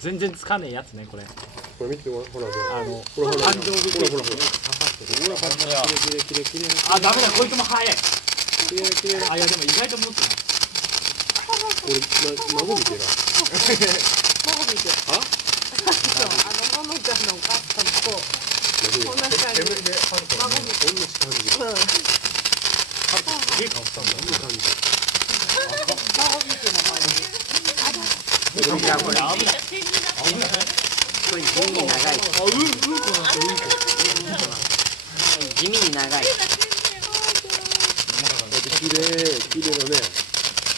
全然つかねえやつねこれ。これ見てほらほら誕生日ケーキに刺さってる。あ、ダメだ、こいつも早い。あ、いやでも意外と持つな。これ孫みてえな。孫見て。あ？ののちゃんのお母さんとこんな感じ。孫見て。こんな感じ。すげえ顔したんだ。こんな感じ。孫見ての感じ。いやこれ危ない。これ地味に長い。地味に長い。綺麗だね。